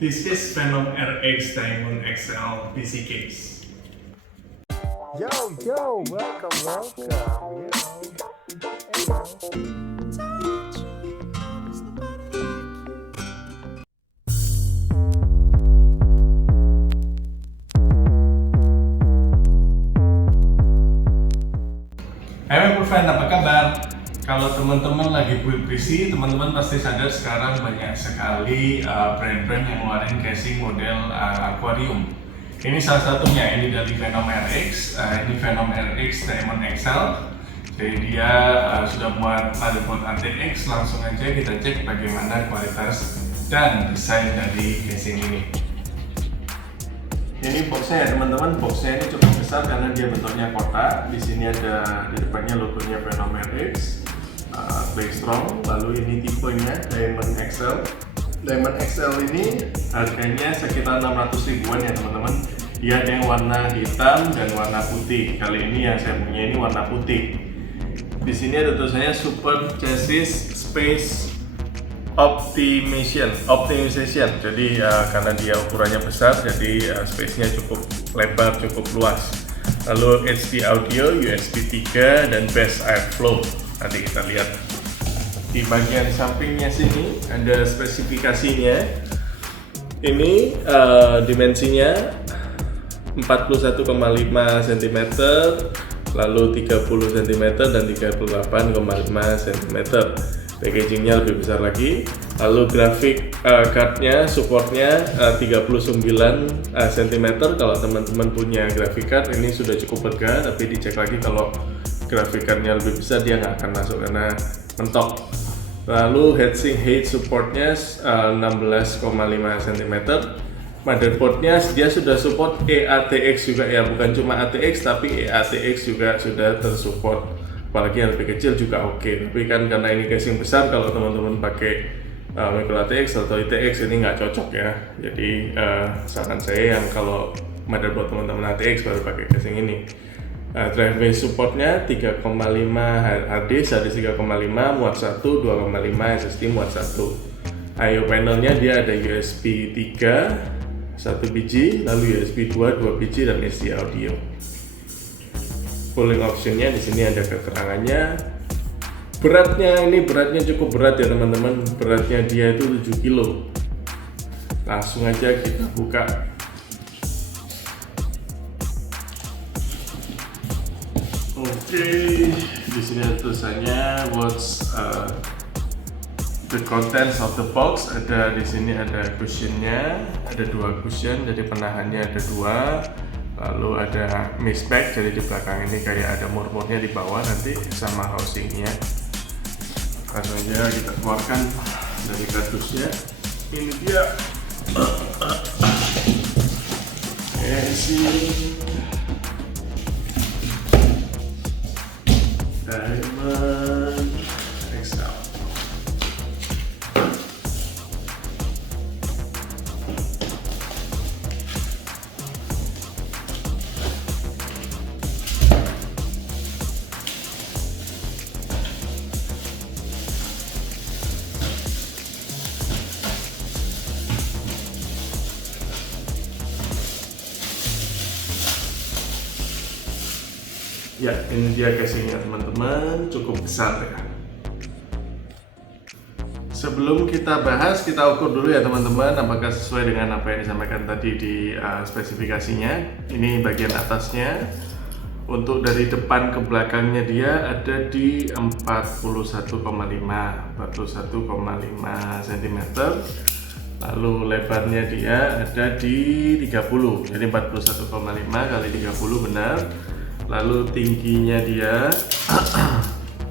This is Venom RX Diamond XL PC case. Yo, welcome. Hai Purfan, apa kabar? Kalau teman-teman lagi build PC, teman-teman pasti sadar sekarang banyak sekali brand-brand yang ngeluarin casing model aquarium. Ini salah satunya, ini dari Venom RX, ini Venom RX Diamond XL. Jadi dia sudah buat motherboard ATX, langsung aja kita cek bagaimana kualitas dan desain dari casing ini. Ini boxnya ya teman-teman, boxnya ini cukup besar karena dia bentuknya kotak. Di sini ada di depannya logonya Venom RX, Black Strong. Lalu ini tipenya Diamond XL. Diamond XL ini harganya sekitar 600 ribuan ya teman-teman. Dia ada yang warna hitam dan warna putih. Kali ini yang saya punya ini warna putih. Di sini ada tulisannya Super Chassis Space Optimization. Jadi karena dia ukurannya besar, jadi space-nya cukup lebar, cukup luas. Lalu HD audio, USB 3 dan best airflow. Nanti kita lihat di bagian sampingnya sini ada spesifikasinya. Ini dimensinya 41,5 cm, lalu 30 cm dan 38,5 cm. Packagingnya lebih besar lagi. Lalu grafik cardnya, supportnya 39 cm. Kalau teman-teman punya grafik card ini sudah cukup lega, tapi dicek lagi kalau grafik cardnya lebih besar dia nggak akan masuk karena mentok. Lalu heatsink height supportnya 16,5 cm. Motherboardnya dia sudah support eATX juga ya, bukan cuma ATX tapi eATX juga sudah tersupport. Apalagi yang lebih kecil juga oke. Tapi kan karena ini casing besar, kalau teman-teman pakai micro ATX atau ITX ini nggak cocok ya. Jadi saran saya yang kalau motherboard teman-teman ATX baru pakai casing ini. Drive supportnya 3,5 HDD, SSD 3,5, muat 1, 2,5 SSD muat 1. I/O panelnya dia ada USB 3 1 biji, lalu USB 2 2 biji dan SD audio. Cooling optionnya di sini ada keterangannya. Beratnya cukup berat ya teman-teman. Beratnya dia itu 7 kilo. Langsung aja kita buka. Oke, di sini ada tulisannya what's the contents of the box. Ada di sini ada cushionnya, ada 2 cushion, jadi penahannya ada 2. Lalu ada mesh bag, jadi di belakang ini kayak ada murmurnya di bawah nanti sama housingnya. Langsung aja kita keluarkan dari kardusnya. Ini dia casing Diamond XL. Ya, ini dia casingnya teman-teman, cukup besar ya. Sebelum kita bahas, kita ukur dulu ya teman-teman, apakah sesuai dengan apa yang disampaikan tadi di spesifikasinya. Ini bagian atasnya. Untuk dari depan ke belakangnya dia ada di 41,5 cm. Lalu lebarnya dia ada di 30, jadi 41,5 kali 30 benar. Lalu tingginya dia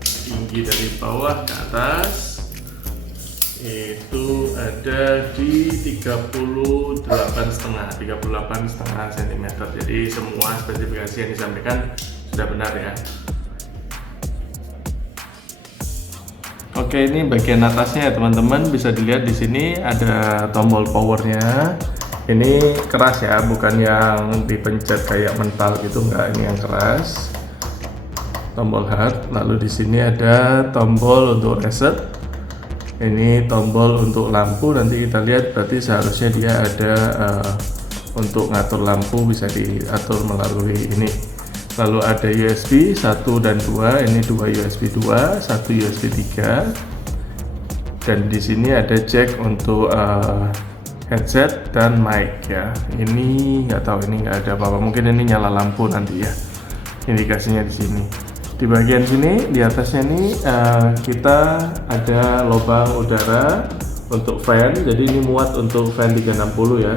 tinggi dari bawah ke atas itu ada di 38,5 cm. Jadi semua spesifikasi yang disampaikan sudah benar ya. Oke, ini bagian atasnya ya teman-teman, bisa dilihat di sini ada tombol powernya. Ini keras ya, bukan yang dipencet kayak mental gitu, enggak, ini yang keras. Tombol hard. Lalu di sini ada tombol untuk reset. Ini tombol untuk lampu, nanti kita lihat berarti seharusnya dia ada untuk ngatur lampu, bisa diatur melalui ini. Lalu ada USB 1 dan 2, ini 2 USB 2, 1 USB 3. Dan di sini ada jack untuk headset dan mic ya. Ini nggak tahu, ini nggak ada apa-apa, mungkin ini nyala lampu nanti ya, indikasinya di sini. Di bagian sini, di atasnya ini kita ada lubang udara untuk fan. Jadi ini muat untuk fan 360 ya.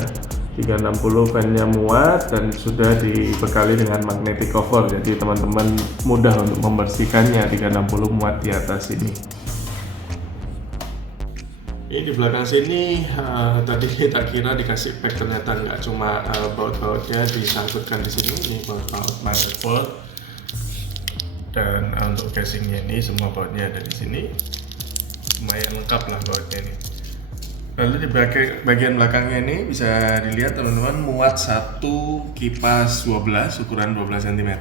360 fan-nya muat dan sudah dibekali dengan magnetic cover. Jadi teman-teman mudah untuk membersihkannya. 360 muat di atas ini. Ini di belakang sini tadi kita kira dikasih pack, ternyata nggak, cuma baut-bautnya disangkutkan di sini. Ini baut-baut motherboard. Dan untuk casingnya ini semua bautnya ada di sini, lumayan lengkap lah bautnya ini. Lalu di bagian belakangnya ini bisa dilihat teman-teman, muat satu kipas 12 ukuran 12 cm.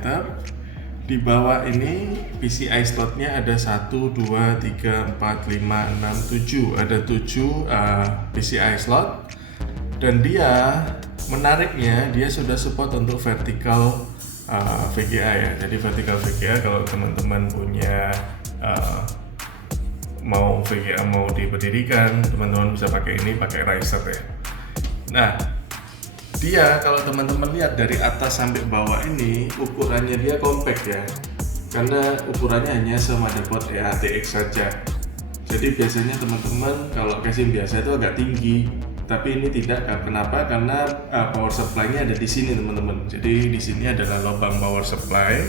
Di bawah ini PCI slotnya ada 1, 2, 3, 4, 5, 6, 7, ada 7 PCI slot. Dan dia menariknya, dia sudah support untuk vertical VGA ya. Jadi vertical VGA kalau teman-teman punya mau VGA mau diberdirikan, teman-teman bisa pakai ini, pakai riser ya. Nah, dia kalau teman-teman lihat dari atas sampai bawah ini ukurannya dia compact ya, karena ukurannya hanya se-motherboard ATX saja. Jadi biasanya teman-teman kalau casing biasa itu agak tinggi, tapi ini tidak. Kenapa? Karena power supply-nya ada di sini teman-teman. Jadi di sini adalah lubang power supply.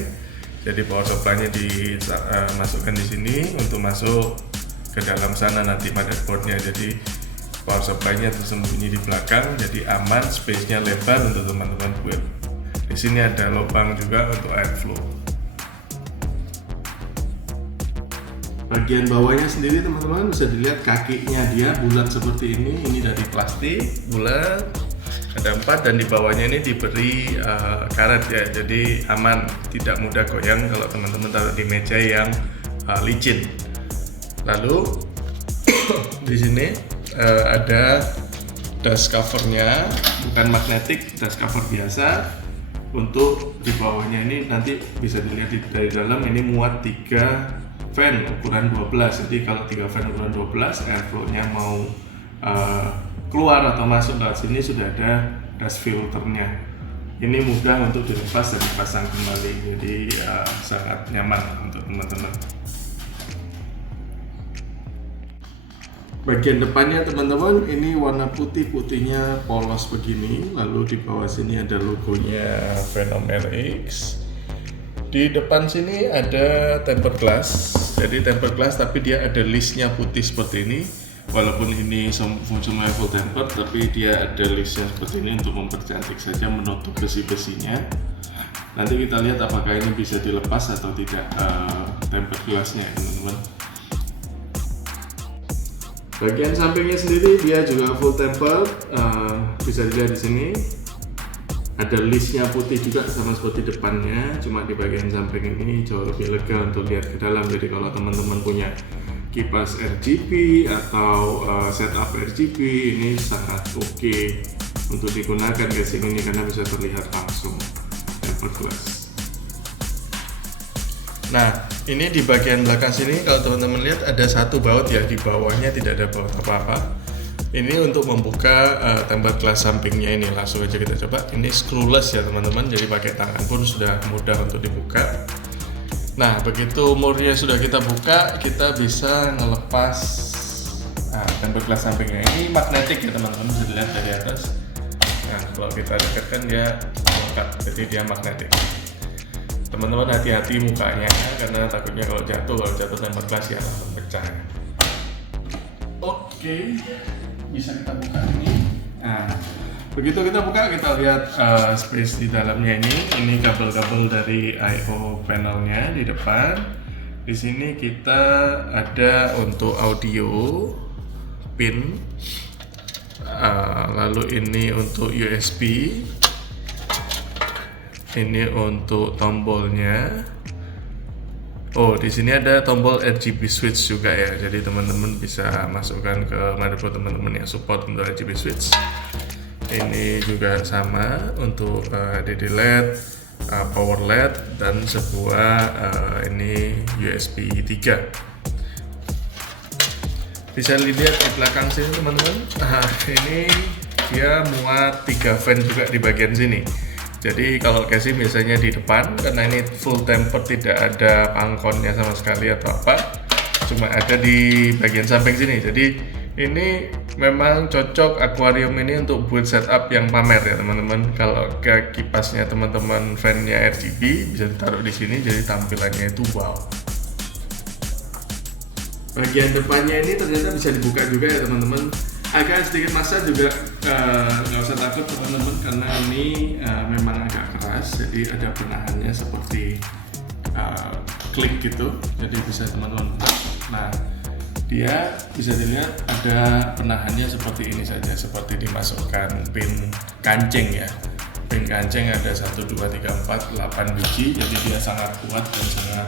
Jadi power supply-nya dimasukkan di sini untuk masuk ke dalam sana nanti motherboard-nya. Jadi power supply-nya tersembunyi di belakang, jadi aman, space-nya lebar untuk teman-teman build. Di sini ada lubang juga untuk airflow. Bagian bawahnya sendiri teman-teman bisa dilihat, kakinya dia bulat seperti ini dari plastik bulat, ada 4, dan di bawahnya ini diberi karet ya, jadi aman, tidak mudah goyang kalau teman-teman taruh di meja yang licin. Lalu di sini ada dust covernya, bukan magnetic, dust cover biasa. Untuk di bawahnya ini nanti bisa dilihat dari dalam, ini muat 3 fan ukuran 12. Jadi kalau 3 fan ukuran 12, airflow-nya mau keluar atau masuk ke sini sudah ada dust filternya. Ini mudah untuk dilepas dan dipasang kembali, jadi sangat nyaman untuk teman-teman. Bagian depannya teman-teman ini warna putihnya polos begini, lalu di bawah sini ada logonya Venomer X. Di depan sini ada tempered glass, jadi tempered glass tapi dia ada listnya putih seperti ini. Walaupun ini fungsinya full tempered, tapi dia ada listnya seperti ini untuk mempercantik saja, menutup besi-besinya. Nanti kita lihat apakah ini bisa dilepas atau tidak tempered glassnya teman-teman. Bagian sampingnya sendiri dia juga full tempered, bisa dilihat di sini. Ada listnya putih juga sama seperti depannya, cuma di bagian samping ini jauh lebih lega untuk lihat ke dalam. Jadi kalau teman-teman punya kipas RGB atau setup RGB, ini sangat oke untuk digunakan casing ini karena bisa terlihat langsung tempered glass. Nah, ini di bagian belakang sini kalau teman-teman lihat ada satu baut ya, di bawahnya tidak ada baut apa-apa. Ini untuk membuka tempered glass sampingnya ini, langsung aja kita coba. Ini screwless ya teman-teman, jadi pakai tangan pun sudah mudah untuk dibuka. Nah, begitu murnya sudah kita buka, kita bisa ngelepas tempered glass sampingnya. Ini magnetik ya teman-teman, bisa dilihat dari atas. Nah, kalau kita dekatkan dia lengkap, jadi dia magnetik. Teman-teman hati-hati mukanya, karena takutnya kalau jatuh tempered glass ya langsung pecah. Oke. Bisa kita buka ini. Nah, begitu kita buka, kita lihat space di dalamnya ini. Ini kabel-kabel dari I/O panelnya di depan. Di sini kita ada untuk audio pin, lalu ini untuk USB, ini untuk tombolnya, Oh, di sini ada tombol RGB switch juga ya. Jadi teman-teman bisa masukkan ke motherboard teman-teman yang support untuk RGB switch. Ini juga sama untuk LED LED, power LED, dan sebuah ini USB 3. Bisa dilihat di belakang sini teman-teman. Nah, ini dia muat 3 fan juga di bagian sini. Jadi kalau casing biasanya di depan, karena ini full tempered, tidak ada pangkonnya sama sekali atau apa, cuma ada di bagian samping sini. Jadi ini memang cocok akuarium ini untuk buat setup yang pamer ya teman-teman. Kalau ke kipasnya teman-teman fan-nya RGB bisa ditaruh di sini, jadi tampilannya itu wow. Bagian depannya ini ternyata bisa dibuka juga ya teman-teman. Agak sedikit masa juga, nggak usah takut teman-teman, karena ini memang agak keras, jadi ada penahannya seperti klik gitu, jadi bisa teman-teman buka. Nah, dia bisa dilihat ada penahannya seperti ini saja, seperti dimasukkan pin kancing ya. Pin kancing ada 1, 2, 3, 4, 8 biji, jadi dia sangat kuat dan sangat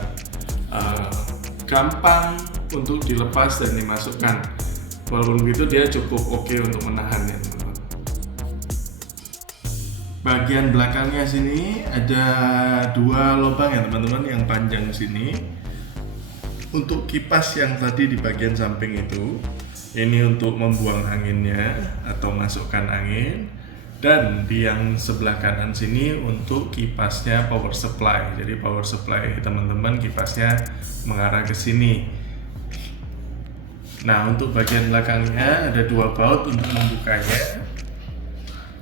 gampang untuk dilepas dan dimasukkan. Walaupun begitu dia cukup oke untuk menahannya teman-teman. Bagian belakangnya sini ada 2 lubang ya teman-teman, yang panjang sini untuk kipas yang tadi di bagian samping itu. Ini untuk membuang anginnya atau masukkan angin, dan di yang sebelah kanan sini untuk kipasnya power supply. Jadi power supply teman-teman kipasnya mengarah ke sini. Nah, untuk bagian belakangnya ada 2 baut untuk membukanya.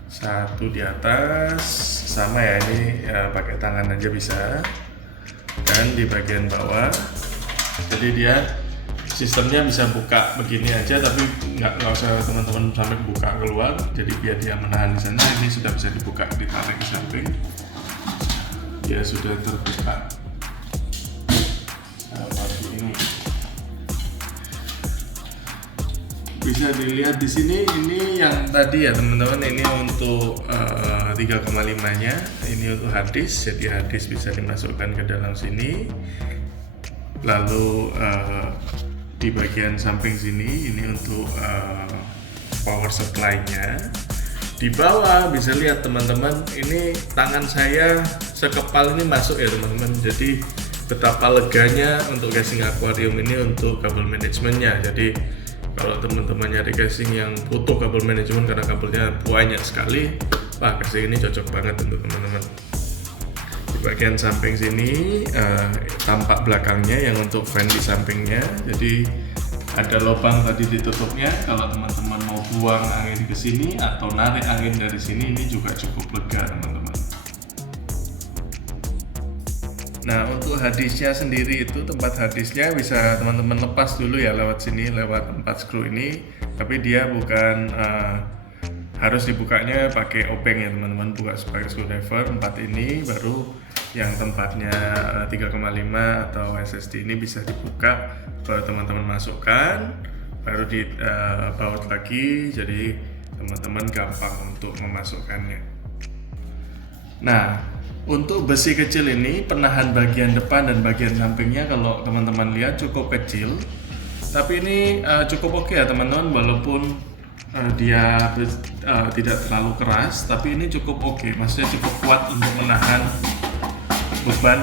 Satu di atas, sama ya, ini ya, pakai tangan aja bisa. Dan di bagian bawah, jadi dia sistemnya bisa buka begini aja, tapi nggak usah teman-teman sampai buka keluar. Jadi biar dia menahan di sana, ini sudah bisa dibuka, ditarik ke samping. Dia sudah terbuka. Seperti ini. Bisa dilihat di sini, ini yang tadi ya teman-teman, ini untuk 3,5-nya, ini untuk hard disk. Jadi hard disk bisa dimasukkan ke dalam sini. Lalu di bagian samping sini ini untuk power supply-nya. Di bawah bisa lihat teman-teman, ini tangan saya sekepal ini masuk ya teman-teman. Jadi betapa leganya untuk casing akuarium ini untuk kabel manajemennya. Jadi kalau teman-teman nyari casing yang butuh kabel manajemen karena kabelnya banyak sekali, wah casing ini cocok banget untuk teman-teman. Di bagian samping sini tampak belakangnya yang untuk fan di sampingnya. Jadi ada lubang tadi ditutupnya. Kalau teman-teman mau buang angin ke sini atau narik angin dari sini, ini juga cukup lega teman-teman. Nah, untuk harddisknya sendiri itu, tempat harddisknya bisa teman-teman lepas dulu ya lewat sini, lewat 4 skru ini. Tapi dia bukan harus dibukanya pakai obeng ya teman-teman, buka pakai screwdriver 4 ini, baru yang tempatnya 3,5 atau SSD ini bisa dibuka, baru teman-teman masukkan, baru dibaut lagi, jadi teman-teman gampang untuk memasukkannya. Nah, untuk besi kecil ini, penahan bagian depan dan bagian sampingnya kalau teman-teman lihat cukup kecil, tapi ini cukup oke ya teman-teman, walaupun dia tidak terlalu keras, tapi ini cukup oke, maksudnya cukup kuat untuk menahan beban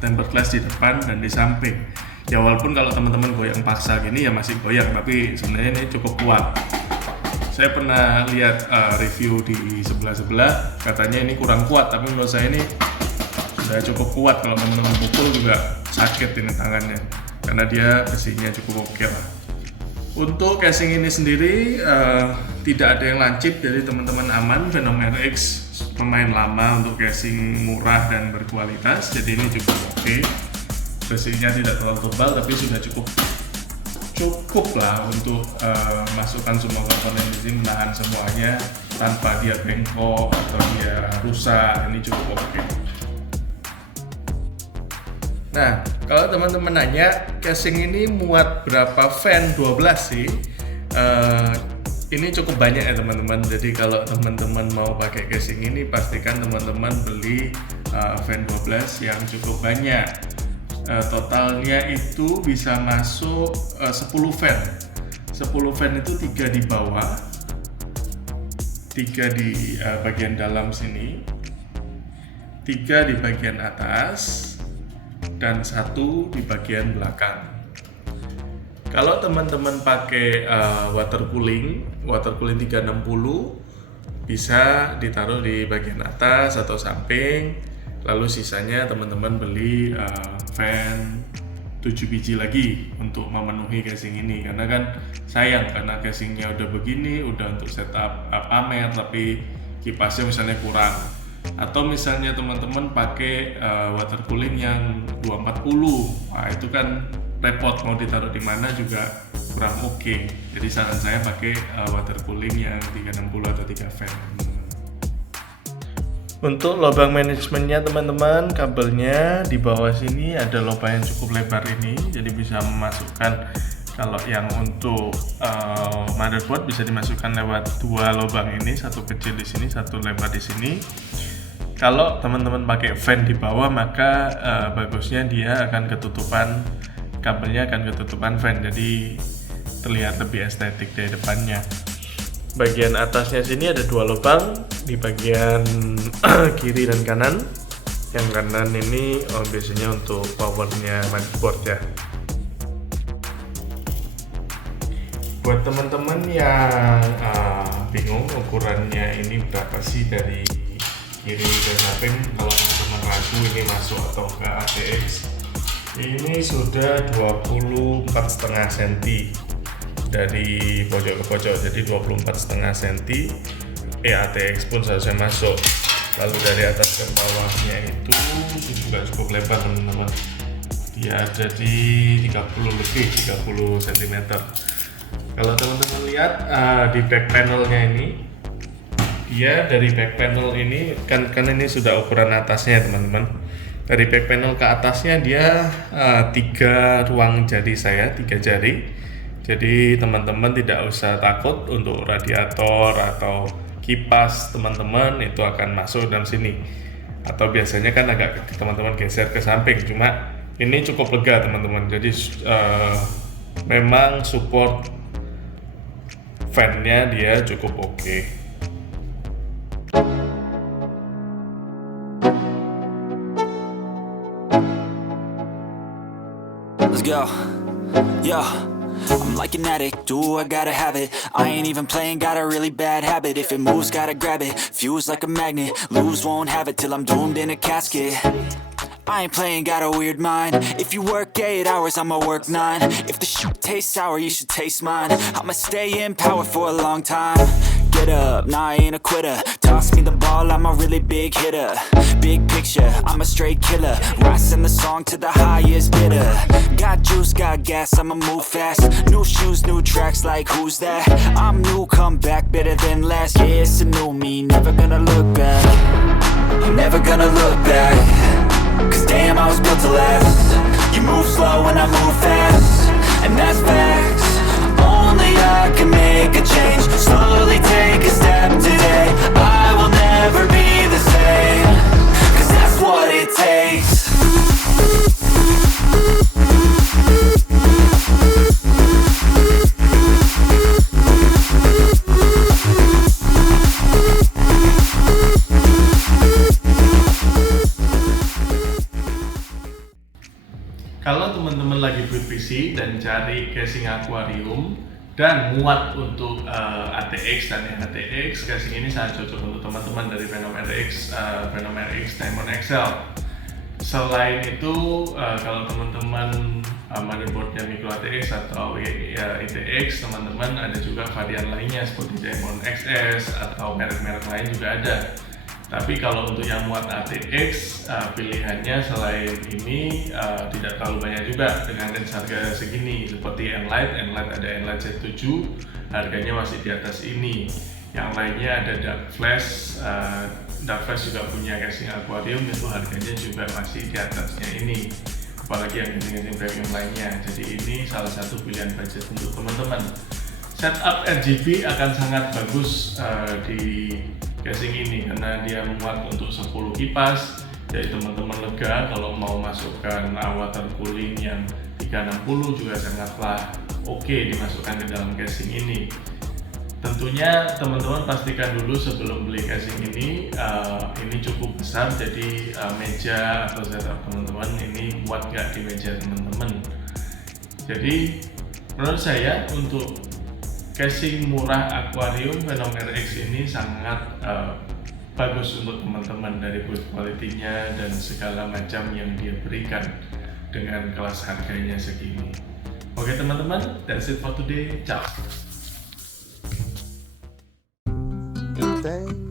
tempered glass di depan dan di samping. Ya walaupun kalau teman-teman goyang paksa gini ya masih goyang, tapi sebenarnya ini cukup kuat. Saya pernah lihat review di sebelah-sebelah, katanya ini kurang kuat, tapi menurut saya ini sudah cukup kuat. Kalau teman-teman pukul juga sakit ini tangannya, karena dia besinya cukup oke lah. Untuk casing ini sendiri tidak ada yang lancip, jadi teman-teman aman. Venomer X pemain lama untuk casing murah dan berkualitas, jadi ini cukup oke. Besinya tidak terlalu tebal, tapi sudah cukup lah untuk masukkan semua komponen di sini, menahan semuanya tanpa dia bengkok atau dia rusak. Ini cukup oke. Nah, kalau teman-teman nanya casing ini muat berapa fan 12 sih, ini cukup banyak ya teman-teman. Jadi kalau teman-teman mau pakai casing ini, pastikan teman-teman beli fan 12 yang cukup banyak. Totalnya itu bisa masuk 10 fan. 10 fan itu 3 di bawah, 3 di bagian dalam sini, 3 di bagian atas, dan 1 di bagian belakang. Kalau teman-teman pakai water cooling 360, bisa ditaruh di bagian atas atau samping, lalu sisanya teman-teman beli fan 7 biji lagi untuk memenuhi casing ini, karena kan sayang karena casingnya udah begini, udah untuk setup pamer tapi kipasnya misalnya kurang, atau misalnya teman-teman pakai water cooling yang 240, nah itu kan repot, mau ditaruh di mana juga kurang oke. Jadi saran saya pakai water cooling yang 360 atau 3 fan. Untuk lubang manajemennya teman-teman, kabelnya di bawah sini ada lubang yang cukup lebar ini, jadi bisa memasukkan, kalau yang untuk motherboard bisa dimasukkan lewat 2 lubang ini, satu kecil di sini, satu lebar di sini. Kalau teman-teman pakai fan di bawah, maka bagusnya dia akan ketutupan, kabelnya akan ketutupan fan, jadi terlihat lebih estetik dari depannya. Bagian atasnya sini ada 2 lubang di bagian kiri dan kanan. Yang kanan ini biasanya untuk powernya motherboard ya. Buat teman-teman yang bingung ukurannya ini berapa sih dari kiri dan samping, kalau teman-teman ragu ini masuk atau ke ATX, ini sudah 24,5 cm dari pojok ke pojok, jadi 24,5 cm. ATX pun seharusnya masuk. Lalu dari atas ke bawahnya itu juga cukup lebar teman-teman, dia ada di 30 cm. Kalau teman-teman lihat di back panelnya ini, dia dari back panel ini kan ini sudah ukuran atasnya teman-teman. Dari back panel ke atasnya dia 3 ruang jari saya, 3 jari. Jadi teman-teman tidak usah takut untuk radiator atau kipas teman-teman itu akan masuk dalam sini. Atau biasanya kan agak teman-teman geser ke samping, cuma ini cukup lega teman-teman. Jadi memang support fan-nya dia cukup oke. Let's go. Yo, I'm like an addict, do I gotta have it. I ain't even playing, got a really bad habit. If it moves, gotta grab it, fuse like a magnet. Lose, won't have it till I'm doomed in a casket. I ain't playing, got a weird mind. If you work 8 hours, I'ma work 9. If the shit tastes sour, you should taste mine. I'ma stay in power for a long time. Get up, nah, I ain't a quitter. Toss me the ball, I'm a really big hitter. Big picture, I'm a straight killer. Rising the song to the highest bidder. Got juice, got gas, I'ma move fast. New shoes, new tracks, like who's that? I'm new, come back, better than last. Yeah, it's a new me, never gonna look back. I'm never gonna look back. Cause damn, I was built to last. You move slow and I move fast, and that's facts. Only I can make a change. Slowly take a step today. I will never be the same. Cause that's what it takes. Kalau teman-teman lagi build PC dan cari casing akuarium dan muat untuk ATX dan ATX, casing ini sangat cocok untuk teman-teman dari Venom RX Diamond XL. Selain itu, kalau teman-teman motherboardnya Micro ATX atau ITX, teman-teman ada juga varian lainnya seperti Diamond XS atau merek-merek lain juga ada. Tapi kalau untuk yang muat ATX, pilihannya selain ini tidak terlalu banyak juga dengan range harga segini. Seperti Enlight ada Enlight Z7, harganya masih di atas ini. Yang lainnya ada Dark Flash juga punya casing aquarium, itu harganya juga masih di atasnya ini. Apalagi yang casing premium lainnya. Jadi ini salah satu pilihan budget untuk teman-teman. Setup RGB akan sangat bagus di casing ini karena dia muat untuk 10 kipas, Jadi teman-teman lega kalau mau masukkan water cooling yang 360 juga sangatlah oke dimasukkan ke dalam casing ini. Tentunya teman-teman pastikan dulu sebelum beli casing ini cukup besar, jadi meja atau setup teman-teman ini muat nggak di meja teman-teman. Jadi menurut saya untuk casing murah akuarium Venomer X ini sangat bagus untuk teman-teman dari build quality-nya dan segala macam yang dia berikan dengan kelas harganya segini. Oke teman-teman, that's it for today. Ciao. Thank